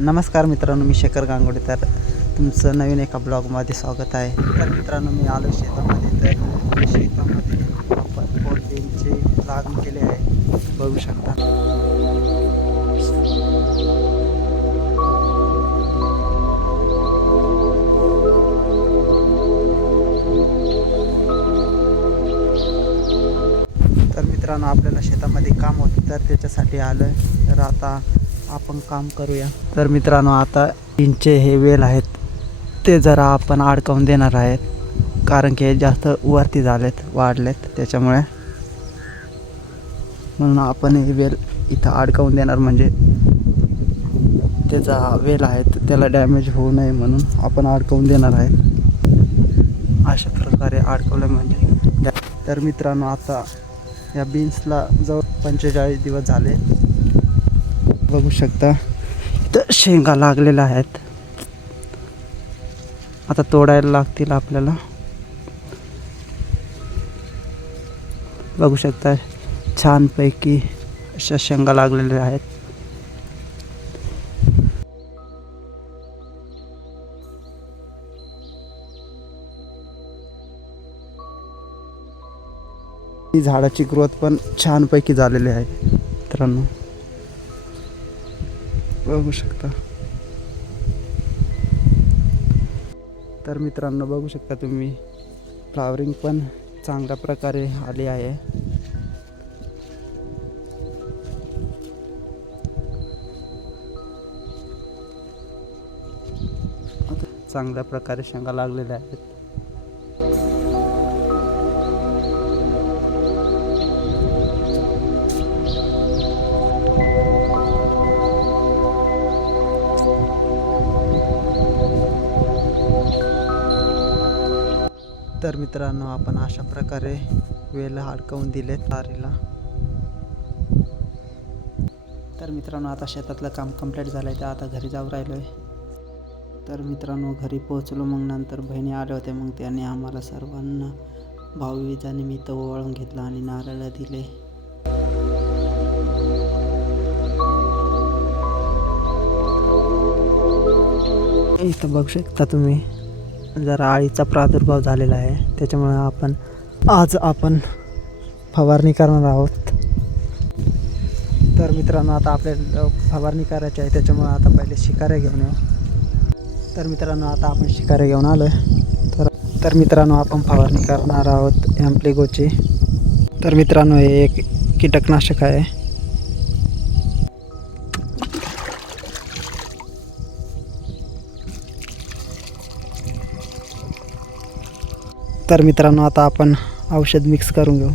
नमस्कार मित्रांनो, मी शेखर गांगोडे. तर तुमचं नवीन एका ब्लॉगमध्ये स्वागत आहे. तर मित्रांनो, मी आलो शेतामध्ये. तर शेतामध्ये आपण कोथिंबीरची लागण केली आहे, बघू शकता. तर मित्रांनो, आपल्याला शेतामध्ये काम होतं, तर त्याच्यासाठी आलं. तर आता आपण काम करूया. तर मित्रांनो, आता इंचे हे वेल आहेत ते जरा आपण अडकवून देणार आहेत, कारण की हे जास्त वरती झालेत, वाढलेत, त्याच्यामुळे म्हणून आपण हे वेल इथं अडकवून देणार. म्हणजे त्याचा वेल आहे त्याला डॅमेज होऊ नये म्हणून आपण अडकवून देणार आहे. अशा प्रकारे अडकवलं म्हणजे. तर मित्रांनो, आता या बीन्सला जवळ 45 दिवस झाले, बघू शकता. इथं शेंगा लागलेल्या आहेत, आता तोडायला लागतील आपल्याला. बघू शकता, छानपैकी अशा शेंगा लागलेल्या आहेत. ही झाडाची ग्रोथ पण छानपैकी झालेली आहे मित्रांनो, बघू शकता. तर मित्रांनो, बघू शकता तुम्ही, फ्लावरिंग पण चांगल्या प्रकारे आली आहे. चांगल्या प्रकारे शेंगा लागलेल्या आहेत. तर मित्रांनो, आपण अशा प्रकारे वेल अडकवून दिले तारीला. तर मित्रांनो, आता शेतातलं काम कंप्लीट झालं आहे, तर आता घरी जाऊ राहिलो आहे. तर मित्रांनो, घरी पोहोचलो. मग नंतर बहिणी आल्या होत्या, मग त्यांनी आम्हाला सर्वांना भाऊबीजेनिमित्त ओवाळून घेतलं आणि नारळ दिले. इथं बघू शकता तुम्ही, जरा अळीचा प्रादुर्भाव झालेला आहे, त्याच्यामुळे आज आपण फवारणी करणार आहोत. तर मित्रांनो, आता आपल्याला फवारणी करायची आहे, त्याच्यामुळे आता पहिले शिकाऱ्या घेऊन येऊ. तर मित्रांनो, आता आपण शिकाऱ्या घेऊन आलो आहे. तर मित्रांनो, आपण फवारणी करणार आहोत ॲम्प्लिगोची. तर मित्रांनो, हे एक कीटकनाशक आहे. तर मित्रांनो, आता आपण औषध मिक्स करून घेऊ.